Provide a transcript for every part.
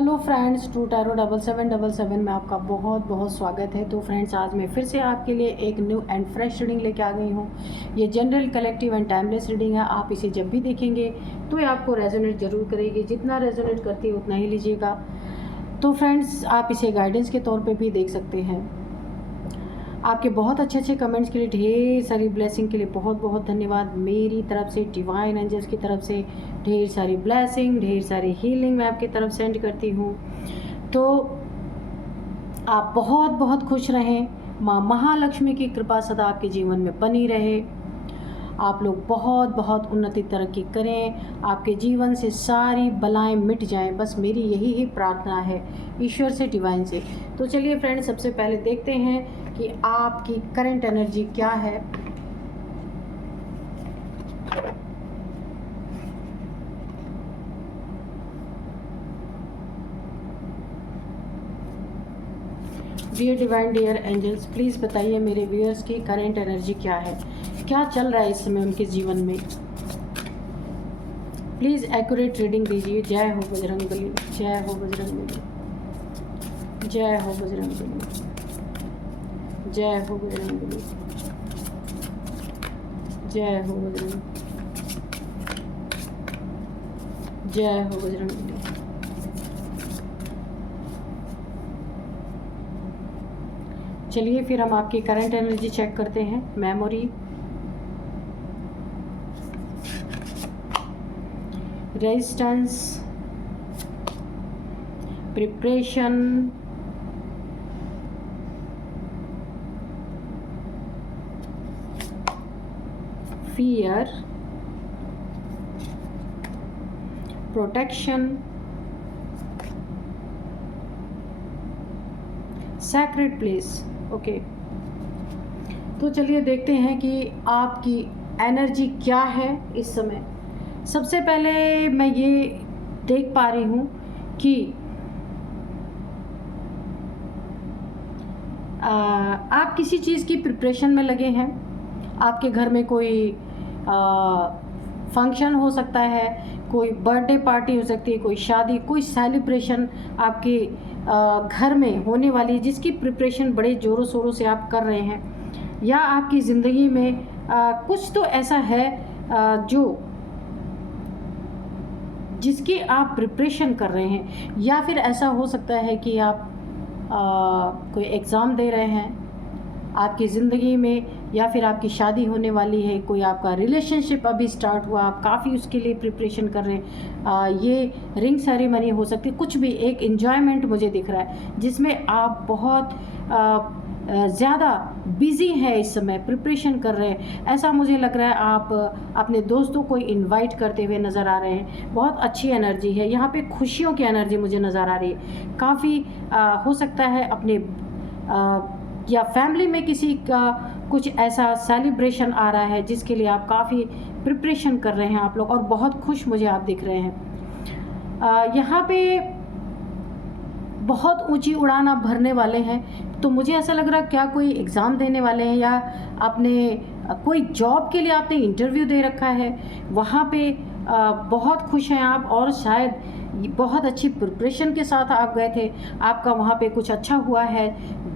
Hello friends, true tarot 7777 में आपका बहुत बहुत स्वागत है। तो फ्रेंड्स, आज मैं फिर से आपके लिए एक न्यू एंड फ्रेश रीडिंग लेके आ गई हूँ। ये general, collective and timeless reading है। आप इसे जब भी देखेंगे तो ये आपको रेजोनेट ज़रूर करेगी। जितना रेजोनेट करती है उतना ही लीजिएगा। तो फ्रेंड्स, आप इसे गाइडेंस के तौर पर भी देख सकते हैं। आपके बहुत अच्छे कमेंट्स के लिए, ढेर सारी ब्लेसिंग के लिए बहुत बहुत धन्यवाद। मेरी तरफ से, डिवाइन एंजल्स की तरफ से ढेर सारी ब्लेसिंग, ढेर सारी हीलिंग मैं आपकी तरफ सेंड करती हूँ। तो आप बहुत बहुत खुश रहें। माँ महालक्ष्मी की कृपा सदा आपके जीवन में बनी रहे। आप लोग बहुत बहुत उन्नति तरक्की करें। आपके जीवन से सारी बलाएं मिट जाएं, बस मेरी यही ही प्रार्थना है ईश्वर से, डिवाइन से। तो चलिए फ्रेंड्स, सबसे पहले देखते हैं कि आपकी करंट एनर्जी क्या है। Dear divine, dear angels, please बताइए मेरे व्यूअर्स की करंट एनर्जी क्या है, क्या चल रहा है इस समय उनके जीवन में। प्लीज़ एक्यूरेट रीडिंग दीजिए। जय हो बजरंगबली, जय हो बजरंगबली, जय हो बजरंगबली, जय हो बजरंगबली, जय हो बजरंग, जय हो बजरंगबली। चलिए फिर हम आपकी करंट एनर्जी चेक करते हैं। Memory, resistance, preparation, fear, protection, sacred place। Okay, तो चलिए देखते हैं कि आपकी एनर्जी क्या है इस समय। सबसे पहले मैं ये देख पा रही हूँ कि आप किसी चीज़ की प्रिपरेशन में लगे हैं। आपके घर में कोई फंक्शन हो सकता है, कोई बर्थडे पार्टी हो सकती है, कोई शादी, कोई सेलिब्रेशन आपके घर में होने वाली है, जिसकी प्रिपरेशन बड़े ज़ोरों शोरों से आप कर रहे हैं। या आपकी ज़िंदगी में कुछ तो ऐसा है जो जिसकी आप प्रिपरेशन कर रहे हैं। या फिर ऐसा हो सकता है कि आप कोई एग्ज़ाम दे रहे हैं आपकी ज़िंदगी में, या फिर आपकी शादी होने वाली है, कोई आपका रिलेशनशिप अभी स्टार्ट हुआ, आप काफ़ी उसके लिए प्रिपरेशन कर रहे हैं। ये रिंग सेरेमनी हो सकती है, कुछ भी एक एन्जॉयमेंट मुझे दिख रहा है जिसमें आप बहुत ज़्यादा बिज़ी है इस समय, प्रिपरेशन कर रहे हैं। ऐसा मुझे लग रहा है आप अपने दोस्तों को इनवाइट करते हुए नज़र आ रहे हैं। बहुत अच्छी एनर्जी है यहाँ पे, खुशियों की एनर्जी मुझे नज़र आ रही है। काफ़ी हो सकता है अपने या फैमिली में किसी का कुछ ऐसा सेलिब्रेशन आ रहा है जिसके लिए आप काफ़ी प्रिपरेशन कर रहे हैं आप लोग, और बहुत खुश मुझे आप दिख रहे हैं। यहाँ पे बहुत ऊंची उड़ान आप भरने वाले हैं। तो मुझे ऐसा लग रहा है क्या कोई एग्ज़ाम देने वाले हैं, या आपने कोई जॉब के लिए आपने इंटरव्यू दे रखा है, वहाँ पे बहुत खुश हैं आप, और शायद बहुत अच्छी प्रिपरेशन के साथ आप गए थे, आपका वहाँ पे कुछ अच्छा हुआ है,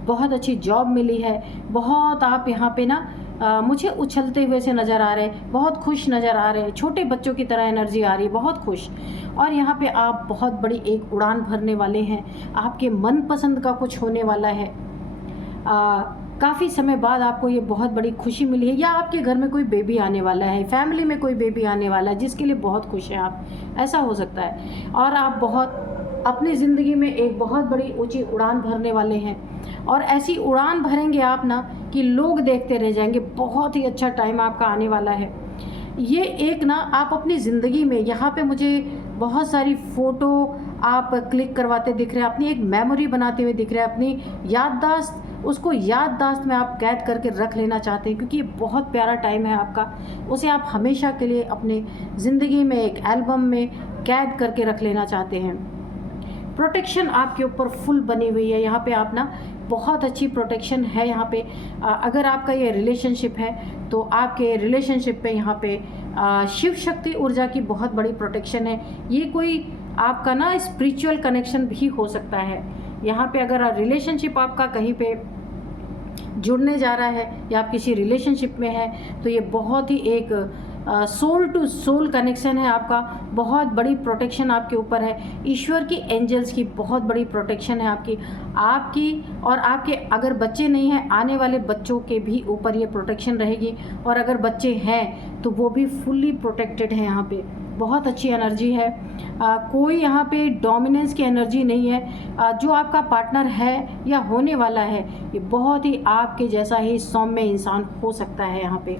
बहुत अच्छी जॉब मिली है। बहुत आप यहाँ पे ना मुझे उछलते हुए से नज़र आ रहे हैं, बहुत खुश नज़र आ रहे हैं, छोटे बच्चों की तरह एनर्जी आ रही है, बहुत खुश। और यहाँ पे आप बहुत बड़ी एक उड़ान भरने वाले हैं। आपके मनपसंद का कुछ होने वाला है। काफ़ी समय बाद आपको ये बहुत बड़ी खुशी मिली है, या आपके घर में कोई बेबी आने वाला है, फैमिली में कोई बेबी आने वाला है जिसके लिए बहुत खुश हैं आप, ऐसा हो सकता है। और आप बहुत अपनी ज़िंदगी में एक बहुत बड़ी ऊंची उड़ान भरने वाले हैं, और ऐसी उड़ान भरेंगे आप ना कि लोग देखते रह जाएंगे। बहुत ही अच्छा टाइम आपका आने वाला है। ये एक ना आप अपनी ज़िंदगी में, यहाँ पे मुझे बहुत सारी फ़ोटो आप क्लिक करवाते दिख रहे हैं, अपनी एक मेमोरी बनाते हुए दिख रहे हैं, अपनी याददाश्त, उसको याददाश्त में आप कैद करके रख लेना चाहते हैं, क्योंकि ये बहुत प्यारा टाइम है आपका। उसे आप हमेशा के लिए अपने ज़िंदगी में एक एल्बम में कैद करके रख लेना चाहते हैं। प्रोटेक्शन आपके ऊपर फुल बनी हुई है। यहाँ पे आप ना बहुत अच्छी प्रोटेक्शन है यहाँ पे। अगर आपका ये रिलेशनशिप है तो आपके रिलेशनशिप पे यहाँ पे शिव शक्ति ऊर्जा की बहुत बड़ी प्रोटेक्शन है। ये कोई आपका ना स्पिरिचुअल कनेक्शन भी हो सकता है। यहाँ पे अगर रिलेशनशिप आपका कहीं पे जुड़ने जा रहा है या आप किसी रिलेशनशिप में है, तो ये बहुत ही एक सोल टू सोल कनेक्शन है आपका। बहुत बड़ी प्रोटेक्शन आपके ऊपर है, ईश्वर की एंजल्स की बहुत बड़ी प्रोटेक्शन है आपकी और आपके अगर बच्चे नहीं हैं, आने वाले बच्चों के भी ऊपर ये प्रोटेक्शन रहेगी, और अगर बच्चे हैं तो वो भी फुल्ली प्रोटेक्टेड हैं। यहाँ पे बहुत अच्छी एनर्जी है। कोई यहाँ पे डोमिनेंस की एनर्जी नहीं है। जो आपका पार्टनर है या होने वाला है, ये बहुत ही आपके जैसा ही सौम्य इंसान हो सकता है। यहाँ पे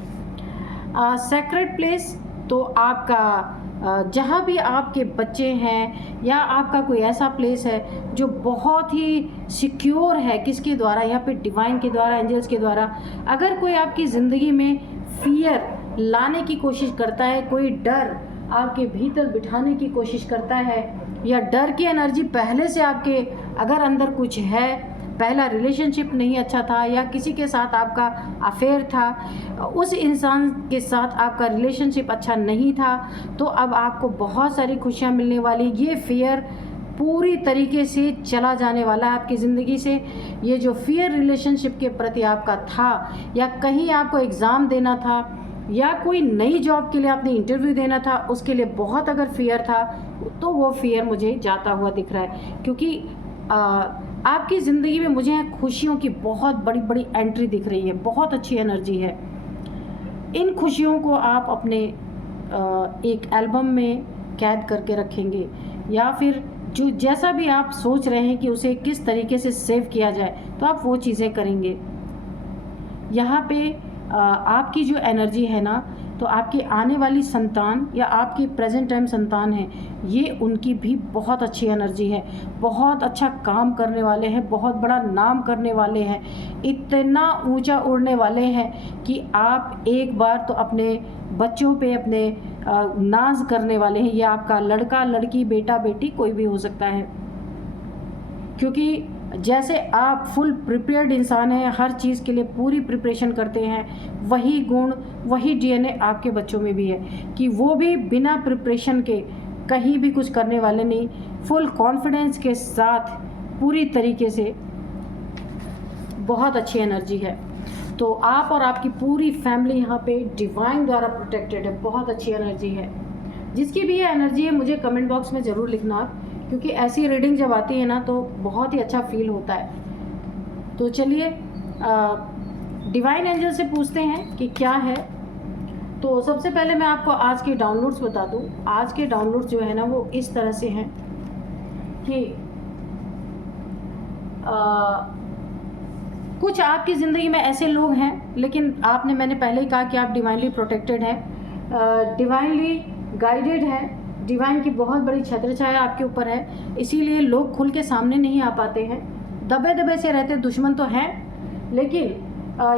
सेक्रेट प्लेस तो आपका जहाँ भी आपके बच्चे हैं या आपका कोई ऐसा प्लेस है जो बहुत ही सिक्योर है, किसके द्वारा? यहाँ पे डिवाइन के द्वारा, एंजल्स के द्वारा। अगर कोई आपकी ज़िंदगी में फियर लाने की कोशिश करता है, कोई डर आपके भीतर बिठाने की कोशिश करता है, या डर की एनर्जी पहले से आपके अगर अंदर कुछ है, पहला रिलेशनशिप नहीं अच्छा था या किसी के साथ आपका अफेयर था, उस इंसान के साथ आपका रिलेशनशिप अच्छा नहीं था, तो अब आपको बहुत सारी खुशियाँ मिलने वाली। ये फियर पूरी तरीके से चला जाने वाला है आपकी ज़िंदगी से। ये जो फियर रिलेशनशिप के प्रति आपका था, या कहीं आपको एग्ज़ाम देना था, या कोई नई जॉब के लिए आपने इंटरव्यू देना था, उसके लिए बहुत अगर फियर था, तो वो फियर मुझे जाता हुआ दिख रहा है। क्योंकि आपकी ज़िंदगी में मुझे खुशियों की बहुत बड़ी बड़ी एंट्री दिख रही है, बहुत अच्छी एनर्जी है। इन खुशियों को आप अपने एक एल्बम में कैद करके रखेंगे, या फिर जो जैसा भी आप सोच रहे हैं कि उसे किस तरीके से सेव किया जाए, तो आप वो चीज़ें करेंगे। यहाँ पे आपकी जो एनर्जी है ना, तो आपकी आने वाली संतान या आपकी प्रेजेंट टाइम संतान है, ये उनकी भी बहुत अच्छी एनर्जी है। बहुत अच्छा काम करने वाले हैं, बहुत बड़ा नाम करने वाले हैं, इतना ऊंचा उड़ने वाले हैं कि आप एक बार तो अपने बच्चों पे अपने नाज करने वाले हैं। ये आपका लड़का, लड़की, बेटा, बेटी कोई भी हो सकता है, क्योंकि जैसे आप फुल प्रिपेयर्ड इंसान हैं, हर चीज़ के लिए पूरी प्रिपरेशन करते हैं, वही गुण, वही डीएनए आपके बच्चों में भी है कि वो भी बिना प्रिपरेशन के कहीं भी कुछ करने वाले नहीं, फुल कॉन्फिडेंस के साथ पूरी तरीके से। बहुत अच्छी एनर्जी है। तो आप और आपकी पूरी फैमिली यहाँ पे डिवाइन द्वारा प्रोटेक्टेड है। बहुत अच्छी एनर्जी है। जिसकी भी ये एनर्जी है, मुझे कमेंट बॉक्स में ज़रूर लिखना आप, क्योंकि ऐसी रीडिंग जब आती है ना, तो बहुत ही अच्छा फील होता है। तो चलिए डिवाइन एंजल से पूछते हैं कि क्या है। तो सबसे पहले मैं आपको आज के डाउनलोड्स बता दूं। आज के डाउनलोड्स जो है ना, वो इस तरह से हैं कि कुछ आपकी ज़िंदगी में ऐसे लोग हैं, लेकिन मैंने पहले ही कहा कि आप डिवाइनली प्रोटेक्टेड हैं, डिवाइनली गाइडेड हैं, डिवाइन की बहुत बड़ी छत्र छाया आपके ऊपर है। इसीलिए लोग खुल के सामने नहीं आ पाते हैं, दबे दबे से रहते। दुश्मन तो हैं, लेकिन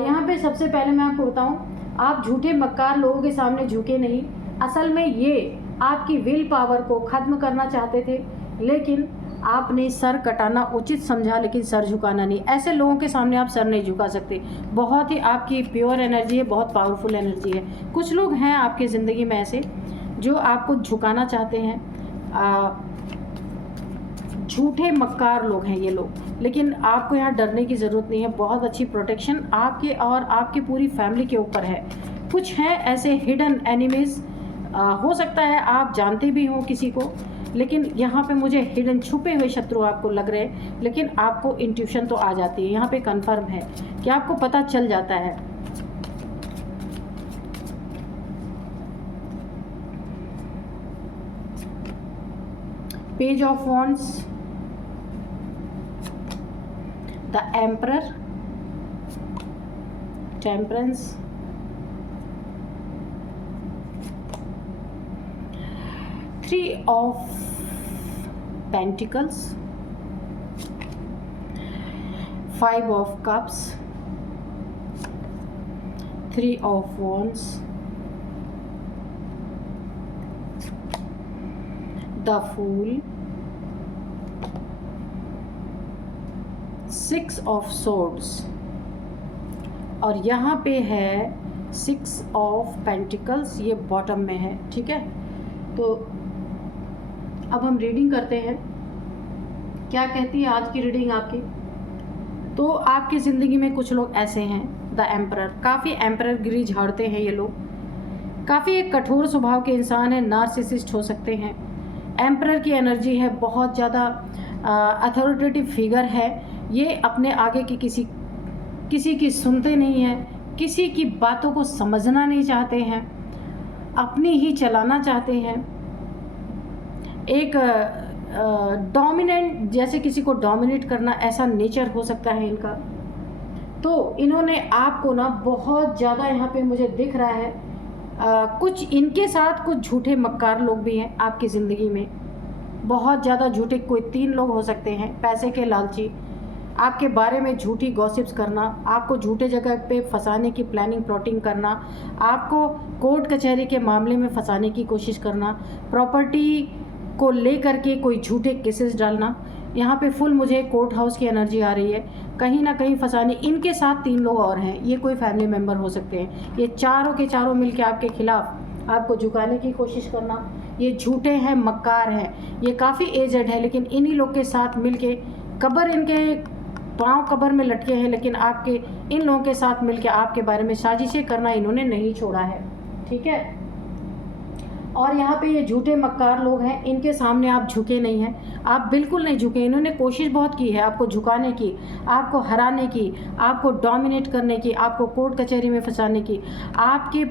यहाँ पे सबसे पहले मैं आपको बताऊँ, आप झूठे मक्कार लोगों के सामने झुके नहीं। असल में ये आपकी विल पावर को ख़त्म करना चाहते थे, लेकिन आपने सर कटाना उचित समझा, लेकिन सर झुकाना नहीं। ऐसे लोगों के सामने आप सर नहीं झुका सकते। बहुत ही आपकी प्योर एनर्जी है, बहुत पावरफुल एनर्जी है। कुछ लोग हैं आपकी ज़िंदगी में ऐसे जो आपको झुकाना चाहते हैं, झूठे मक्कार लोग हैं ये लोग, लेकिन आपको यहाँ डरने की ज़रूरत नहीं है। बहुत अच्छी प्रोटेक्शन आपके और आपकी पूरी फैमिली के ऊपर है। कुछ हैं ऐसे हिडन एनिमीज़, हो सकता है आप जानते भी हों किसी को, लेकिन यहाँ पे मुझे हिडन छुपे हुए शत्रु आपको लग रहे हैं, लेकिन आपको इंट्यूशन तो आ जाती है। यहाँ पे कंफर्म है कि आपको पता चल जाता है। Page of wands, the emperor, temperance, three of pentacles, five of cups, three of wands, the fool, six of swords, और यहाँ पे है सिक्स ऑफ पेंटिकल्स, ये बॉटम में है। ठीक है, तो अब हम रीडिंग करते हैं, क्या कहती है आज की रीडिंग आपकी। तो आपकी ज़िंदगी में कुछ लोग ऐसे हैं, द एम्परर, काफ़ी एम्परर गिरी झाड़ते हैं ये लोग, काफ़ी एक कठोर स्वभाव के इंसान हैं, नार्सिसिस्ट हो सकते हैं। एम्परर की एनर्जी है, बहुत ज़्यादा अथॉरिटेटिव फिगर है ये, अपने आगे की किसी की सुनते नहीं हैं, किसी की बातों को समझना नहीं चाहते हैं, अपनी ही चलाना चाहते हैं। एक डोमिनेंट, जैसे किसी को डोमिनेट करना, ऐसा नेचर हो सकता है इनका। तो इन्होंने आपको ना बहुत ज़्यादा, यहाँ पे मुझे दिख रहा है कुछ इनके साथ कुछ झूठे मक्कार लोग भी हैं आपकी ज़िंदगी में, बहुत ज़्यादा झूठे, कोई 3 लोग हो सकते हैं, पैसे के लालची, आपके बारे में झूठी गॉसिप्स करना, आपको झूठे जगह पे फंसाने की प्लानिंग प्लॉटिंग करना, आपको कोर्ट कचहरी के मामले में फंसाने की कोशिश करना, प्रॉपर्टी को लेकर के कोई झूठे केसेस डालना। यहाँ पे फुल मुझे कोर्ट हाउस की एनर्जी आ रही है, कहीं ना कहीं फंसाने। इनके साथ 3 लोग और हैं, ये कोई फैमिली मेम्बर हो सकते हैं। ये चारों के चारों मिलके आपके खिलाफ आपको झुकाने की कोशिश करना। ये झूठे हैं, मक्कार हैं, ये काफ़ी एजड है, लेकिन इन्हीं लोग के साथ मिलके, कब्र इनके पाँव कब्र में लटके हैं, लेकिन आपके इन लोगों के साथ मिलके आपके बारे में साजिशें करना इन्होंने नहीं छोड़ा है, ठीक है। और यहाँ पे ये झूठे मक्कार लोग हैं, इनके सामने आप झुके नहीं हैं, आप बिल्कुल नहीं झुके। इन्होंने कोशिश बहुत की है आपको झुकाने की, आपको हराने की, आपको डोमिनेट करने की, आपको कोर्ट कचहरी में फंसाने की, आपकी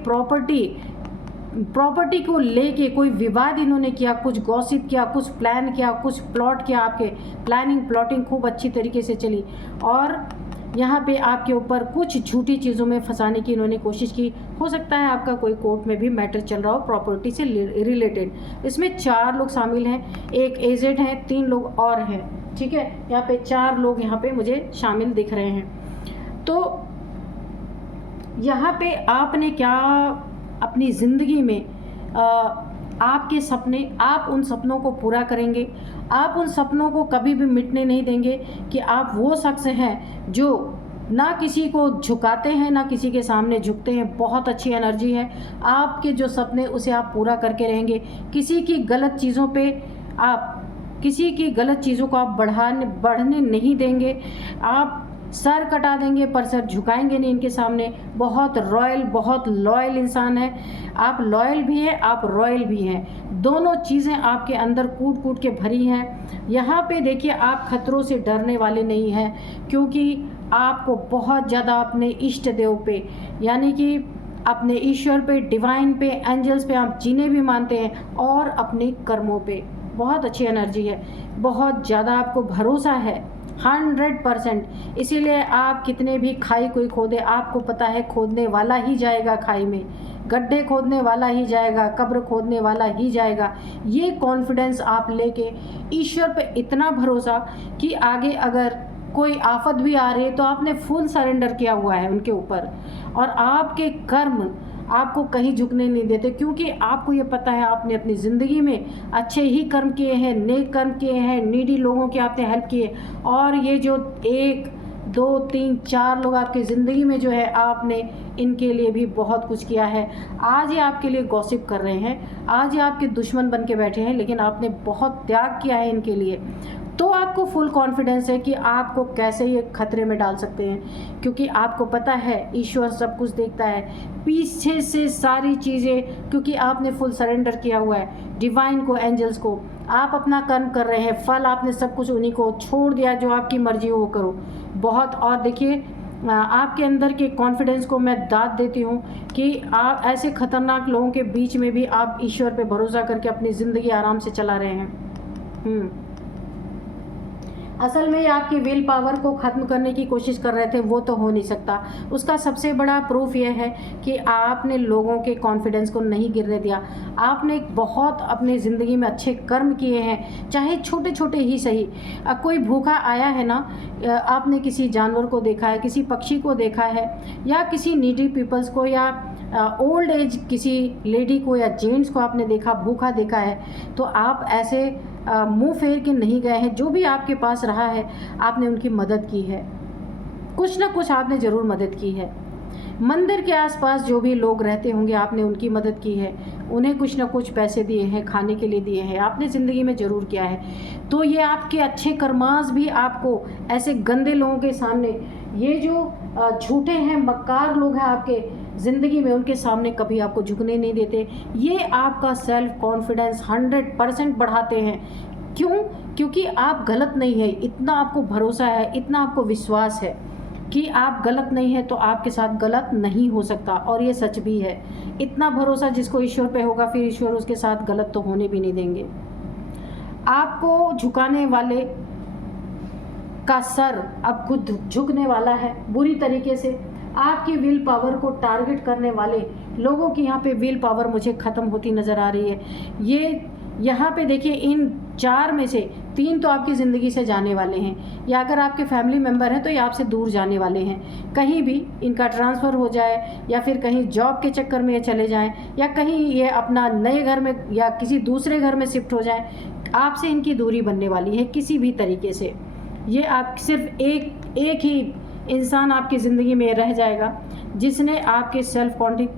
प्रॉपर्टी को लेके कोई विवाद इन्होंने किया, कुछ गॉसिप किया, कुछ प्लान किया, कुछ प्लॉट किया, आपके प्लानिंग प्लॉटिंग खूब अच्छी तरीके से चली, और यहाँ पे आपके ऊपर कुछ झूठी चीज़ों में फंसाने की इन्होंने कोशिश की। हो सकता है आपका कोई कोर्ट में भी मैटर चल रहा हो प्रॉपर्टी से रिलेटेड। इसमें 4 लोग शामिल हैं, एक एजेड हैं, 3 लोग और हैं, ठीक है। यहाँ पे 4 लोग यहाँ पे मुझे शामिल दिख रहे हैं। तो यहाँ पे आपने क्या अपनी ज़िंदगी में आपके सपने, आप उन सपनों को पूरा करेंगे, आप उन सपनों को कभी भी मिटने नहीं देंगे कि आप वो शख्स हैं जो ना किसी को झुकाते हैं, ना किसी के सामने झुकते हैं। बहुत अच्छी एनर्जी है, आपके जो सपने उसे आप पूरा करके रहेंगे। किसी की गलत चीज़ों पे आप, किसी की गलत चीज़ों को आप बढ़ने नहीं देंगे। आप सर कटा देंगे पर सर झुकाएंगे नहीं इनके सामने। बहुत रॉयल, बहुत लॉयल इंसान है आप, लॉयल भी है आप, रॉयल भी हैं, दोनों चीज़ें आपके अंदर कूट कूट के भरी हैं। यहाँ पे देखिए आप खतरों से डरने वाले नहीं हैं, क्योंकि आपको बहुत ज़्यादा अपने इष्ट देव पे, यानी कि अपने ईश्वर पे, डिवाइन पे, एंजल्स पे आप जीने भी मानते हैं, और अपने कर्मों पे बहुत अच्छी एनर्जी है, बहुत ज़्यादा आपको भरोसा है 100%। इसीलिए आप कितने भी खाई कोई खोदे, आपको पता है खोदने वाला ही जाएगा खाई में, गड्ढे खोदने वाला ही जाएगा, कब्र खोदने वाला ही जाएगा। ये कॉन्फिडेंस आप लेके, ईश्वर पे इतना भरोसा कि आगे अगर कोई आफत भी आ रही है तो आपने फुल सरेंडर किया हुआ है उनके ऊपर, और आपके कर्म आपको कहीं झुकने नहीं देते, क्योंकि आपको ये पता है आपने अपनी ज़िंदगी में अच्छे ही कर्म किए हैं, नेक कर्म किए हैं, नीडी लोगों की आपने हेल्प किए। और ये जो 1 2 3 4 लोग आपकी ज़िंदगी में जो है, आपने इनके लिए भी बहुत कुछ किया है। आज ये आपके लिए गॉसिप कर रहे हैं, आज ये आपके दुश्मन बन के बैठे हैं, लेकिन आपने बहुत त्याग किया है इनके लिए। तो आपको फुल कॉन्फिडेंस है कि आपको कैसे ये खतरे में डाल सकते हैं, क्योंकि आपको पता है ईश्वर सब कुछ देखता है, पीछे से सारी चीज़ें, क्योंकि आपने फुल सरेंडर किया हुआ है डिवाइन को, एंजल्स को। आप अपना कर्म कर रहे हैं, फल आपने सब कुछ उन्हीं को छोड़ दिया, जो आपकी मर्जी हो वो करो। बहुत, और देखिए आपके अंदर के कॉन्फिडेंस को मैं दाद देती हूँ कि आप ऐसे ख़तरनाक लोगों के बीच में भी आप ईश्वर पे भरोसा करके अपनी ज़िंदगी आराम से चला रहे हैं। असल में ये आपकी विल पावर को ख़त्म करने की कोशिश कर रहे थे, वो तो हो नहीं सकता। उसका सबसे बड़ा प्रूफ ये है कि आपने लोगों के कॉन्फिडेंस को नहीं गिरने दिया। आपने बहुत अपनी ज़िंदगी में अच्छे कर्म किए हैं, चाहे छोटे छोटे ही सही। कोई भूखा आया है ना, आपने किसी जानवर को देखा है, किसी पक्षी को देखा है, या किसी नीडी पीपल्स को, या ओल्ड एज किसी लेडी को या जेंट्स को आपने देखा, भूखा देखा है, तो आप ऐसे मुंह फेर के नहीं गए हैं। जो भी आपके पास रहा है आपने उनकी मदद की है, कुछ ना कुछ आपने ज़रूर मदद की है। मंदिर के आसपास जो भी लोग रहते होंगे आपने उनकी मदद की है, उन्हें कुछ ना कुछ पैसे दिए हैं, खाने के लिए दिए हैं, आपने ज़िंदगी में ज़रूर किया है। तो ये आपके अच्छे कर्मास भी आपको ऐसे गंदे लोगों के सामने, ये जो झूठे हैं, मक्कार लोग हैं आपके ज़िंदगी में, उनके सामने कभी आपको झुकने नहीं देते। ये आपका सेल्फ कॉन्फिडेंस 100% बढ़ाते हैं। क्यों? क्योंकि आप गलत नहीं है, इतना आपको भरोसा है, इतना आपको विश्वास है कि आप गलत नहीं है, तो आपके साथ गलत नहीं हो सकता, और ये सच भी है। इतना भरोसा जिसको ईश्वर पे होगा, फिर ईश्वर उसके साथ गलत तो होने भी नहीं देंगे। आपको झुकाने वाले का सर अब खुद झुकने वाला है बुरी तरीके से। आपकी विल पावर को टारगेट करने वाले लोगों की यहाँ पे विल पावर मुझे ख़त्म होती नज़र आ रही है। ये यहाँ पे देखिए, इन 4 में से 3 तो आपकी ज़िंदगी से जाने वाले हैं, या अगर आपके फैमिली मेम्बर हैं तो ये आपसे दूर जाने वाले हैं। कहीं भी इनका ट्रांसफ़र हो जाए, या फिर कहीं जॉब के चक्कर में ये चले जाएं, या कहीं ये अपना नए घर में या किसी दूसरे घर में शिफ्ट हो जाएं, आपसे इनकी दूरी बनने वाली है किसी भी तरीके से। ये आप सिर्फ एक ही इंसान आपकी ज़िंदगी में रह जाएगा जिसने आपके सेल्फ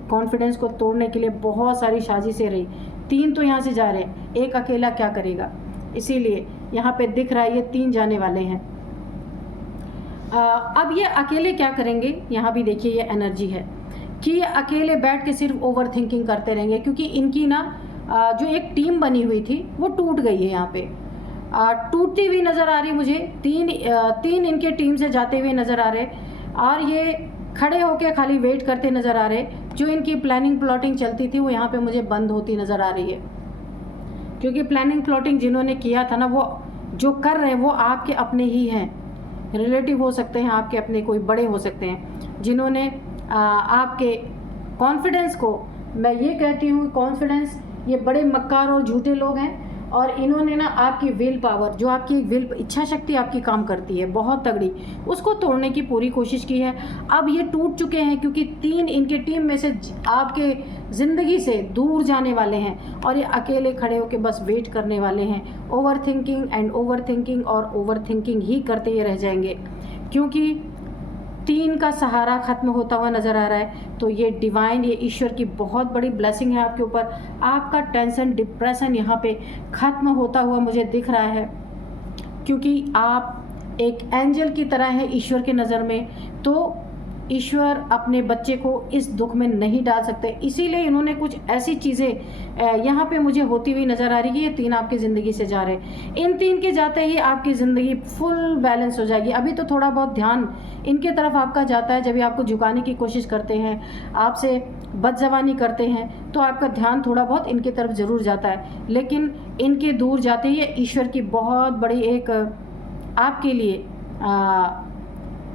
कॉन्फिडेंस को तोड़ने के लिए बहुत सारी साजिशें रही। 3 तो यहाँ से जा रहे हैं, एक अकेला क्या करेगा? इसीलिए यहाँ पे दिख रहा है ये 3 जाने वाले हैं। अब ये अकेले क्या करेंगे? यहाँ भी देखिए ये एनर्जी है कि ये अकेले बैठ के सिर्फ ओवर थिंकिंग करते रहेंगे, क्योंकि इनकी ना जो एक टीम बनी हुई थी वो टूट गई है। यहाँ पे टूटती हुई नज़र आ रही मुझे। 3 इनके टीम से जाते हुए नज़र आ रहे, और ये खड़े होके खाली वेट करते नज़र आ रहे। जो इनकी प्लानिंग प्लॉटिंग चलती थी वो यहाँ पे मुझे बंद होती नज़र आ रही है, क्योंकि प्लानिंग प्लॉटिंग जिन्होंने किया था ना, वो जो कर रहे हैं वो आपके अपने ही हैं, रिलेटिव हो सकते हैं, आपके अपने कोई बड़े हो सकते हैं, जिन्होंने आपके कॉन्फिडेंस को, मैं ये कहती हूँ कॉन्फिडेंस, ये बड़े मक्कार और झूठे लोग हैं, और इन्होंने ना आपकी विल पावर, जो आपकी विल इच्छा शक्ति आपकी काम करती है बहुत तगड़ी, उसको तोड़ने की पूरी कोशिश की है। अब ये टूट चुके हैं, क्योंकि 3 इनके टीम में से आपके ज़िंदगी से दूर जाने वाले हैं, और ये अकेले खड़े होकर बस वेट करने वाले हैं। Over thinking and over thinking और ओवर थिंकिंग ही करते ही रह जाएंगे, क्योंकि 3 का सहारा ख़त्म होता हुआ नज़र आ रहा है। तो ये डिवाइन, ये ईश्वर की बहुत बड़ी ब्लेसिंग है आपके ऊपर। आपका टेंशन, डिप्रेशन यहाँ पे ख़त्म होता हुआ मुझे दिख रहा है, क्योंकि आप एक एंजल की तरह है ईश्वर के नज़र में। तो ईश्वर अपने बच्चे को इस दुख में नहीं डाल सकते, इसीलिए इन्होंने कुछ ऐसी चीज़ें यहाँ पे मुझे होती हुई नज़र आ रही है। ये 3 आपकी ज़िंदगी से जा रहे हैं। इन 3 के जाते ही आपकी ज़िंदगी फुल बैलेंस हो जाएगी। अभी तो थोड़ा बहुत ध्यान इनके तरफ आपका जाता है, जब ये आपको झुकाने की कोशिश करते हैं, आपसे बदजबानी करते हैं, तो आपका ध्यान थोड़ा बहुत इनके तरफ ज़रूर जाता है। लेकिन इनके दूर जाते ही ईश्वर की बहुत बड़ी एक आपके लिए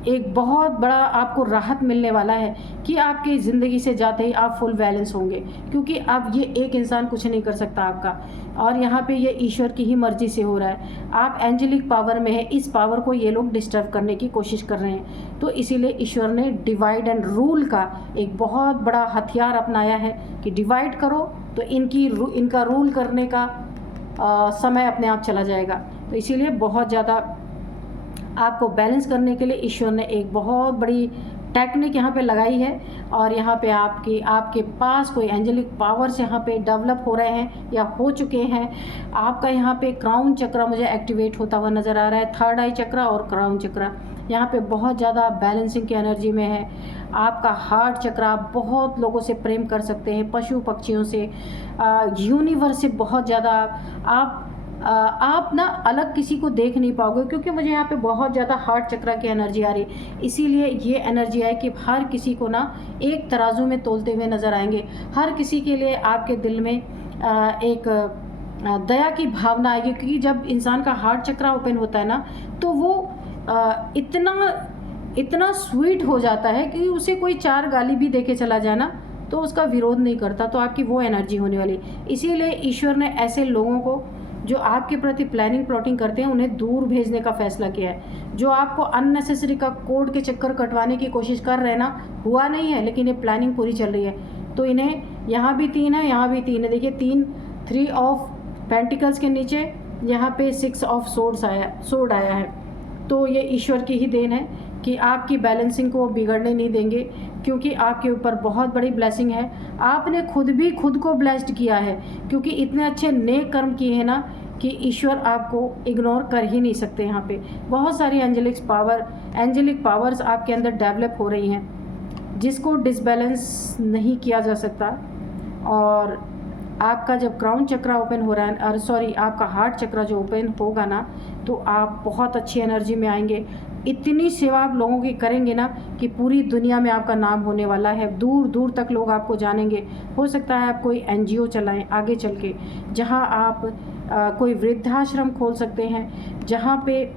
एक बहुत बड़ा आपको राहत मिलने वाला है, कि आपकी ज़िंदगी से जाते ही आप फुल बैलेंस होंगे, क्योंकि अब ये एक इंसान कुछ नहीं कर सकता आपका, और यहाँ पे ये ईश्वर की ही मर्ज़ी से हो रहा है। आप एंजेलिक पावर में है, इस पावर को ये लोग डिस्टर्ब करने की कोशिश कर रहे हैं। तो इसीलिए ईश्वर ने डिवाइड एंड रूल का एक बहुत बड़ा हथियार अपनाया है, कि डिवाइड करो तो इनका रूल करने का समय अपने आप चला जाएगा। तो इसीलिए बहुत ज़्यादा आपको बैलेंस करने के लिए ईश्वर ने एक बहुत बड़ी टेक्निक यहाँ पे लगाई है, और यहाँ पे आपके पास कोई एंजेलिक पावर्स यहाँ पे डेवलप हो रहे हैं या हो चुके हैं। आपका यहाँ पे क्राउन चक्र मुझे एक्टिवेट होता हुआ नज़र आ रहा है, 3rd आई चक्र और क्राउन चक्र यहाँ पे बहुत ज़्यादा बैलेंसिंग की एनर्जी में है। आपका हार्ट चक्र, आप बहुत लोगों से प्रेम कर सकते हैं, पशु पक्षियों से, यूनिवर्स से बहुत ज़्यादा आप ना अलग किसी को देख नहीं पाओगे, क्योंकि मुझे यहाँ पे बहुत ज़्यादा हार्ट चक्र की एनर्जी आ रही है। इसीलिए ये एनर्जी है कि हर किसी को ना एक तराजू में तोलते हुए नज़र आएंगे। हर किसी के लिए आपके दिल में एक दया की भावना आएगी, क्योंकि जब इंसान का हार्ट चक्र ओपन होता है ना, तो वो इतना स्वीट हो जाता है कि उसे कोई 4 गाली भी देके चला जाए ना, तो उसका विरोध नहीं करता। तो आपकी वो एनर्जी होने वाली। इसीलिए ईश्वर ने ऐसे लोगों को जो आपके प्रति प्लानिंग प्लॉटिंग करते हैं उन्हें दूर भेजने का फैसला किया है। जो आपको अननेसेसरी का कोर्ट के चक्कर कटवाने की कोशिश कर रहे हैं ना, हुआ नहीं है, लेकिन ये प्लानिंग पूरी चल रही है। तो इन्हें यहाँ भी 3 है, यहाँ भी 3 है। देखिए 3 ऑफ पेंटिकल्स के नीचे यहाँ पे 6 ऑफ सोर्ड आया है। तो ये ईश्वर की ही देन है कि आपकी बैलेंसिंग को बिगड़ने नहीं देंगे, क्योंकि आपके ऊपर बहुत बड़ी ब्लेसिंग है। आपने खुद भी खुद को ब्लेस्ड किया है, क्योंकि इतने अच्छे नेक कर्म किए हैं ना कि ईश्वर आपको इग्नोर कर ही नहीं सकते। यहाँ पे बहुत सारी एंजेलिक पावर्स आपके अंदर डेवलप हो रही हैं, जिसको डिसबैलेंस नहीं किया जा सकता। और आपका जब क्राउन चक्रा ओपन हो रहा है, और सॉरी आपका हार्ट चक्रा जो ओपन होगा ना, तो आप बहुत अच्छी एनर्जी में आएंगे। इतनी सेवा आप लोगों की करेंगे ना कि पूरी दुनिया में आपका नाम होने वाला है, दूर दूर तक लोग आपको जानेंगे। हो सकता है आप कोई NGO चलाएं आगे चल के, जहाँ आप कोई वृद्धाश्रम खोल सकते हैं, जहाँ पे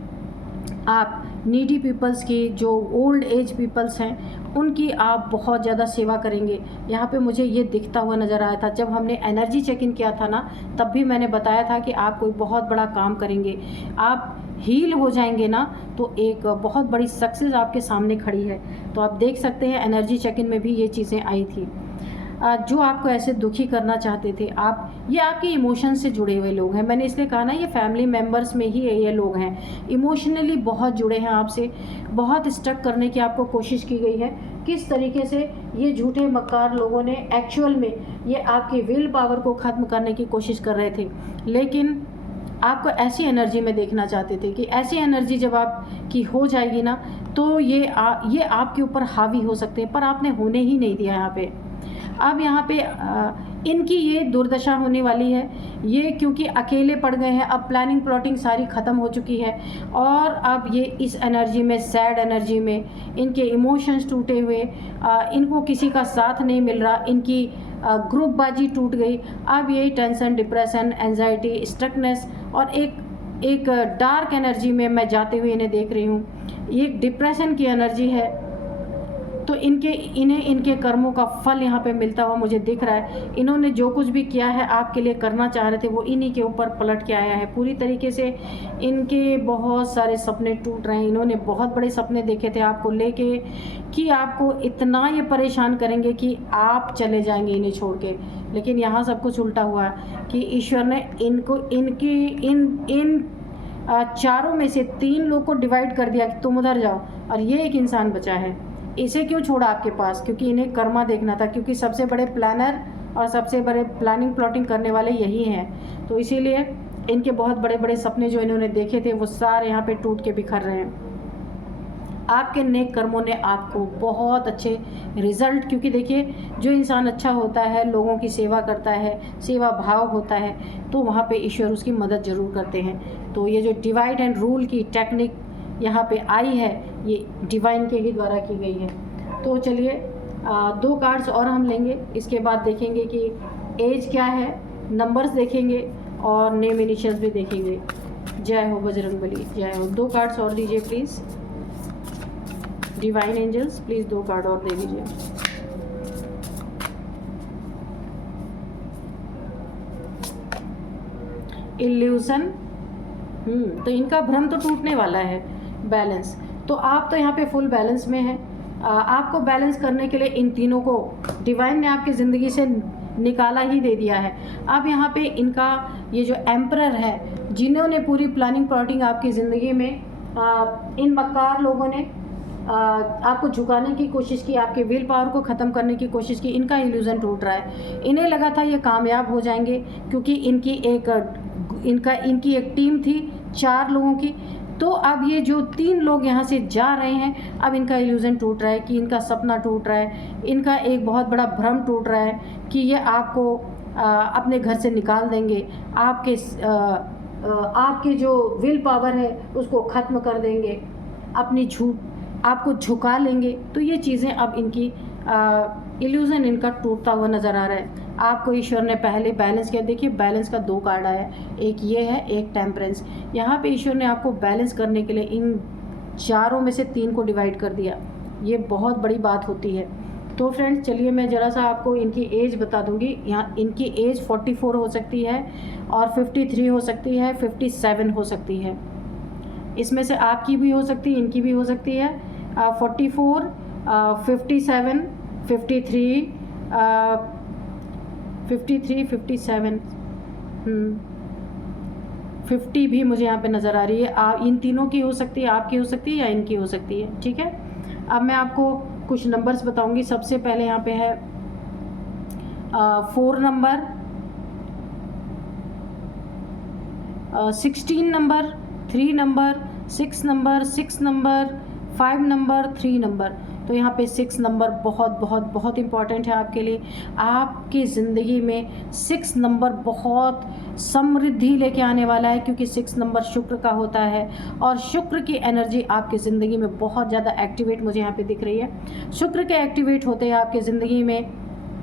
आप नीडी पीपल्स की, जो ओल्ड एज पीपल्स हैं, उनकी आप बहुत ज़्यादा सेवा करेंगे। यहाँ पे मुझे ये दिखता हुआ नज़र आया था। जब हमने एनर्जी चेक इन किया था ना, तब भी मैंने बताया था कि आप कोई बहुत बड़ा काम करेंगे, आप हील हो जाएंगे ना, तो एक बहुत बड़ी सक्सेस आपके सामने खड़ी है। तो आप देख सकते हैं एनर्जी चेक इन में भी ये चीज़ें आई थी। जो आपको ऐसे दुखी करना चाहते थे, ये आपके इमोशन से जुड़े हुए लोग हैं। मैंने इसलिए कहा ना, ये फैमिली मेम्बर्स में ही ये लोग हैं, इमोशनली बहुत जुड़े हैं आपसे, बहुत स्टक करने की आपको कोशिश की गई है। किस तरीके से ये झूठे मक्कार लोगों ने एक्चुअल में ये आपकी विल पावर को ख़त्म करने की कोशिश कर रहे थे, लेकिन आपको ऐसी एनर्जी में देखना चाहते थे कि ऐसी एनर्जी जब आपकी हो जाएगी ना, तो ये आपके ऊपर हावी हो सकते हैं, पर आपने होने ही नहीं दिया। यहाँ पे अब यहाँ पे इनकी ये दुर्दशा होने वाली है, ये क्योंकि अकेले पड़ गए हैं। अब प्लानिंग प्लॉटिंग सारी ख़त्म हो चुकी है, और अब ये इस एनर्जी में, सैड एनर्जी में, इनके इमोशंस टूटे हुए, इनको किसी का साथ नहीं मिल रहा, इनकी ग्रुपबाजी टूट गई। अब ये टेंशन, डिप्रेशन, एंजाइटी, स्ट्रकनेस और एक डार्क एनर्जी में मैं जाते हुए इन्हें देख रही हूँ। ये एक डिप्रेशन की एनर्जी है। तो इन्हें इनके कर्मों का फल यहाँ पे मिलता हुआ मुझे दिख रहा है। इन्होंने जो कुछ भी किया है, आपके लिए करना चाह रहे थे, वो इन्हीं के ऊपर पलट के आया है पूरी तरीके से। इनके बहुत सारे सपने टूट रहे हैं। इन्होंने बहुत बड़े सपने देखे थे आपको लेके, कि आपको इतना ये परेशान करेंगे कि आप चले जाएंगे इन्हें छोड़ के। लेकिन यहाँ सब कुछ उल्टा हुआ है कि ईश्वर ने इन चारों में से 3 लोग को डिवाइड कर दिया कि तुम उधर जाओ, और ये एक इंसान बचा है। इसे क्यों छोड़ा आपके पास? क्योंकि इन्हें कर्मा देखना था, क्योंकि सबसे बड़े प्लानर और सबसे बड़े प्लानिंग प्लॉटिंग करने वाले यही हैं। तो इसीलिए इनके बहुत बड़े बड़े सपने जो इन्होंने देखे थे, वो सारे यहाँ पे टूट के बिखर रहे हैं। आपके नेक कर्मों ने आपको बहुत अच्छे रिजल्ट, क्योंकि देखिए जो इंसान अच्छा होता है, लोगों की सेवा करता है, सेवा भाव होता है, तो वहाँ पे ईश्वर उसकी मदद ज़रूर करते हैं। तो ये जो डिवाइड एंड रूल की टेक्निक यहाँ पे आई है, ये डिवाइन के ही द्वारा की गई है। तो चलिए 2 कार्ड्स और हम लेंगे, इसके बाद देखेंगे कि एज क्या है, नंबर्स देखेंगे और नेम इनिशियल्स भी देखेंगे। जय हो बजरंगबली, जय हो। 2 कार्ड्स और दीजिए please. Divine angels please 2 card और दे दीजिए। इल्यूशन, तो इनका भ्रम तो टूटने वाला है। बैलेंस, तो आप तो यहाँ पे फुल बैलेंस में हैं। आपको बैलेंस करने के लिए इन तीनों को डिवाइन ने आपकी ज़िंदगी से निकाला ही दे दिया है। अब यहाँ पे इनका ये जो एम्परर है, जिन्होंने पूरी प्लानिंग प्लॉटिंग आपकी ज़िंदगी में, इन मक्कार लोगों ने आपको झुकाने की कोशिश की, आपके विल पावर को ख़त्म करने की कोशिश की। इनका इल्यूज़न टूट रहा है। इन्हें लगा था ये कामयाब हो जाएंगे, क्योंकि इनकी एक टीम थी 4 लोगों की। तो अब ये जो 3 लोग यहाँ से जा रहे हैं, अब इनका इल्यूज़न टूट रहा है कि इनका सपना टूट रहा है, इनका एक बहुत बड़ा भ्रम टूट रहा है कि ये आपको अपने घर से निकाल देंगे, आपके जो विल पावर है उसको ख़त्म कर देंगे, आपको झुका लेंगे। तो ये चीज़ें अब इनकी इल्यूज़न इनका टूटता हुआ नज़र आ रहा है। आपको ईश्वर ने पहले बैलेंस किया। देखिए बैलेंस का 2 कार्ड आया, एक ये है, एक टेम्परेंस। यहाँ पे ईश्वर ने आपको बैलेंस करने के लिए इन चारों में से 3 को डिवाइड कर दिया। ये बहुत बड़ी बात होती है। तो फ्रेंड्स चलिए मैं ज़रा सा आपको इनकी एज बता दूंगी। यहाँ इनकी एज 44 हो सकती है, और 53 हो सकती है, 57 हो सकती है। इसमें से आपकी भी हो सकती है, इनकी भी हो सकती है। 44, 57, 53, 57, 50 भी मुझे यहाँ पे नज़र आ रही है। इन तीनों की हो सकती है, आपकी हो सकती है या इनकी हो सकती है, ठीक है। अब मैं आपको कुछ नंबर्स बताऊंगी। सबसे पहले यहाँ पे है 4 number, 16 number, 3 number, 6 number, 6 number, 5 number, 3 number. तो यहाँ पे 6 नंबर बहुत बहुत बहुत इम्पॉर्टेंट है आपके लिए। आपकी ज़िंदगी में 6 नंबर बहुत समृद्धि लेके आने वाला है, क्योंकि 6 नंबर शुक्र का होता है और शुक्र की एनर्जी आपकी ज़िंदगी में बहुत ज़्यादा एक्टिवेट मुझे यहाँ पे दिख रही है। शुक्र के एक्टिवेट होते हैं आपकी ज़िंदगी में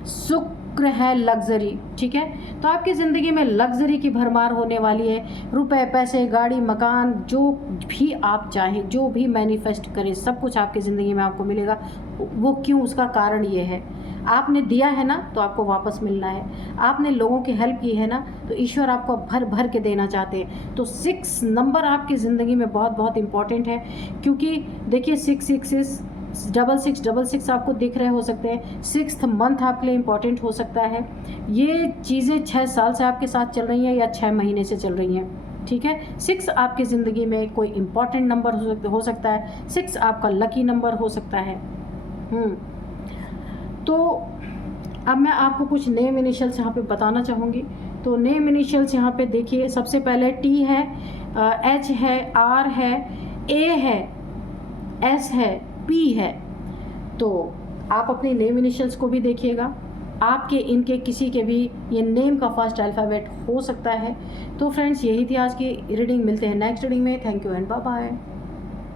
शुक्र है लग्जरी, ठीक है। तो आपकी ज़िंदगी में लग्जरी की भरमार होने वाली है। रुपए, पैसे, गाड़ी, मकान, जो भी आप चाहें, जो भी मैनिफेस्ट करें, सब कुछ आपकी ज़िंदगी में आपको मिलेगा। वो क्यों? उसका कारण ये है, आपने दिया है ना तो आपको वापस मिलना है। आपने लोगों की हेल्प की है ना तो ईश्वर आपको भर भर के देना चाहते हैं। तो 6 नंबर आपकी ज़िंदगी में बहुत बहुत इम्पॉर्टेंट है, क्योंकि देखिए 666 666 आपको दिख रहे हो सकते हैं। 6th मंथ आपके लिए इम्पॉर्टेंट हो सकता है। ये चीज़ें 6 साल से आपके साथ चल रही हैं या 6 महीने से चल रही हैं, ठीक है। 6 आपकी ज़िंदगी में कोई इम्पॉर्टेंट नंबर हो सकता है। 6 आपका लकी नंबर हो सकता है। तो अब मैं आपको कुछ नेम इनिशियल्स यहाँ पे बताना चाहूँगी। तो नेम इनिशियल्स यहाँ पे देखिए, सबसे पहले टी है, एच है, आर है, ए है, एस है, पी है। तो आप अपने नेम इनिशियल्स को भी देखिएगा, आपके इनके किसी के भी ये नेम का फर्स्ट अल्फ़ाबेट हो सकता है। तो फ्रेंड्स, यही थी आज की रीडिंग। मिलते हैं नेक्स्ट रीडिंग में। Thank you and bye bye.